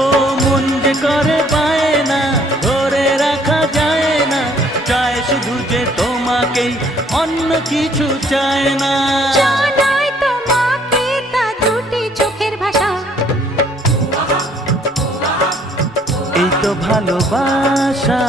ও মন যে করে পায় না, ধরে রাখা যায় না, চায় শুধু যে তোমাকেই, অন্য কিছু চায় না। জানাই তোমাকে তা দুটি চোখের ভাষা, এই তো ভালোবাসা।